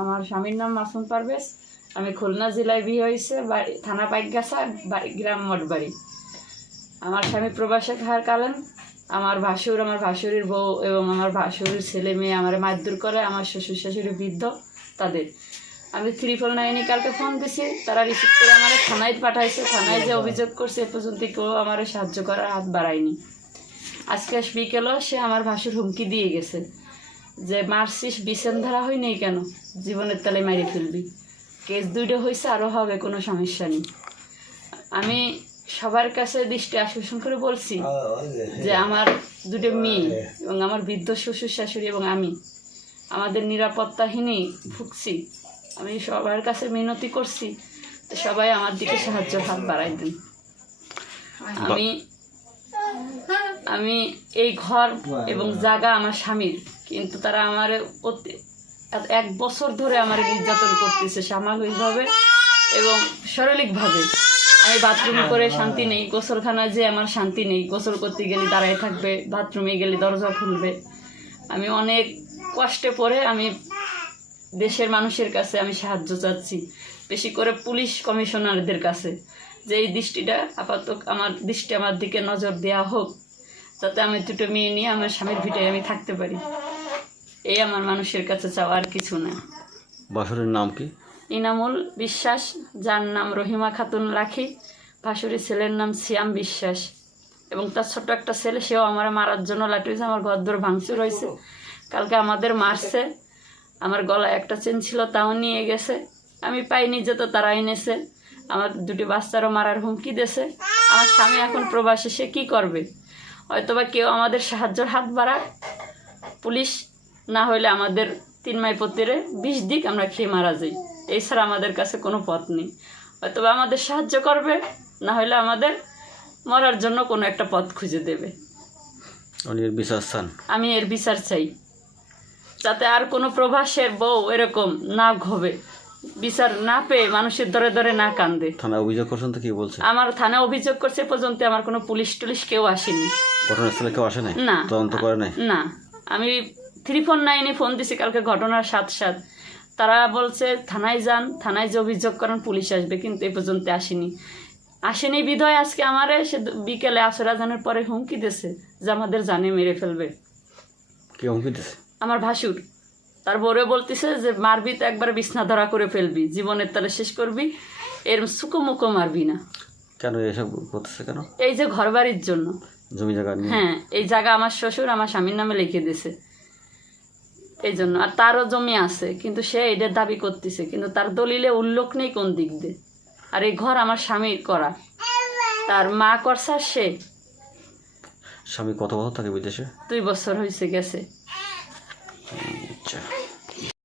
আমার স্বামীর নাম মাসুম পারভেজ। আমি খুলনা জেলায় বিয়ে হয়েছে, থানা পাইকগাছা, গ্রাম মঠবাড়ি। আমার স্বামী প্রবাসে কালেন। আমার ভাসুর, আমার ভাসুরের বউ এবং আমার ভাসুরের ছেলে মেয়ে আমার মারধর করে। আমার শ্বশুর শাশুড়ি বৃদ্ধ তাদের। আমি 999 কালকে ফোন দিছি, তারা রিসিভ করে আমার থানায় পাঠাইছে। থানায় যে অভিযোগ করছে এ পর্যন্ত কেউ আমার সাহায্য করার হাত বাড়ায়নি। আজকে বিকেলও সে আমার ভাসুর হুমকি দিয়ে গেছে যে মারছিস, বিছান ধরা হয়নি কেন, জীবনের তালে মাইরে ফেলবি, কেস 2টা হয়েছে, আরও হবে, কোনো সমস্যা নেই। আমি সবার কাছে দৃষ্টি আকর্ষণ করে বলছি যে আমার 2টো মেয়ে এবং আমার বৃদ্ধ শ্বশুর শাশুড়ি এবং আমি আমাদের নিরাপত্তাহীনই ভুগছি। আমি সবার কাছে মিনতি করছি সবাই আমার দিকে সাহায্য হাত বাড়াই দিন। আমি এই ঘর এবং জায়গা আমার স্বামীর, কিন্তু তারা আমার 1 বছর ধরে আমার নির্যাতন করতেছে সামাজিকভাবে এবং শারীরিকভাবে। আমি বাথরুমে করে শান্তি নেই, গোসলখানায় যে আমার শান্তি নেই। গোসল করতে গেলে দাঁড়ায় থাকবে, বাথরুমে গেলে দরজা খুলবে। আমি অনেক কষ্টে পড়ে আমি দেশের মানুষের কাছে আমি সাহায্য চাচ্ছি, বেশি করে পুলিশ কমিশনারদের কাছে, যে এই দৃষ্টিটা আপাতত আমার দিকে নজর দেওয়া হোক, যাতে আমি 2টো মেয়ে নিয়ে আমার স্বামীর ভিটায় আমি থাকতে পারি। এই আমার মানুষের কাছে চাওয়া, আর কিছু না। ভাসুরের নাম কি? ইনামুল বিশ্বাস, যার নাম রহিমা খাতুন রাখি। ভাসুরের ছেলের নাম সিয়াম বিশ্বাস এবং তার ছোট একটা ছেলে, সেও আমার মারার জন্য লাঠিয়েছে। আমার ঘরদোর ভাঙচুর হয়েছে, কালকে আমাদের মারছে। আমার গলায় একটা চেন ছিল, তাও নিয়ে গেছে। আমি পাইনি যে, তো তারা এনেছে। আমার 2টি বাচ্চারও মারার হুমকি দিয়েছে। আমার স্বামী এখন প্রবাসে, সে কী করবে? হয়তোবা কেউ আমাদের সাহায্যের হাত বাড়াক, পুলিশ না হইলে আমাদের 3 মাই পত্রে 20 দিক আমরা খেয়ে মারা যাই। এছাড়া আমাদের কাছে কোনো পথ নেই। হয়তোবা আমাদের সাহায্য করবে, না হলে আমাদের মরার জন্য কোনো একটা পথ খুঁজে দেবে। আমি এর বিচার চাই, যাতে আর কোনো প্রবাসের বউ এরকম না ঘবে, বিচার না পেয়ে মানুষের ধরে ধরে না কান্দে। থানায় অভিযোগ করছেন তো কি বলছে? আমার থানায় অভিযোগ করছে, পর্যন্ত আমার কোনো পুলিশ টুলিশ কেউ আসেনি। ঘটনাস্থলে কেউ আসে নাই? না, তদন্ত করে নাই? না। আমি 349 ফোন দিছি কালকে ঘটনার সাথে। তারা বলছে থানায় যান, থানায় যে অভিযোগ করেন পুলিশ আসবে, কিন্তু এ পর্যন্ত আসেনি বিধয় আজকে আমারে সে বিকেলে আসর আজানের পরে হুমকি দিয়েছে যে আমাদের জানে মেরে ফেলবে। কে হুমকি দিয়েছে? আমার ভাসুর। তার বউরে বলতেছে যে মারবি তো একবার বিছনা ধরা করে ফেলবি, জীবনের তালে শেষ করবি, এর সুকো মুখো মারবি না। কেন এসব করতেছে? কেন? এই যে ঘর বাড়ির জন্য, জমি জায়গা নিয়ে। হ্যাঁ, এই জায়গা আমার শ্বশুর আমার স্বামীর নামে লিখে দিয়েছে, এই জন্য। আর তারও জমি আছে, কিন্তু সে এটার দাবি করতেছে, কিন্তু তার দলিলে উল্লেখ নেই কোন দিক দিয়ে। আর এই ঘর আমার স্বামীর করা, তার মা করছে। সে স্বামী কত বছর থাকে বিদেশে? 2 বছর হয়েছে গেছে।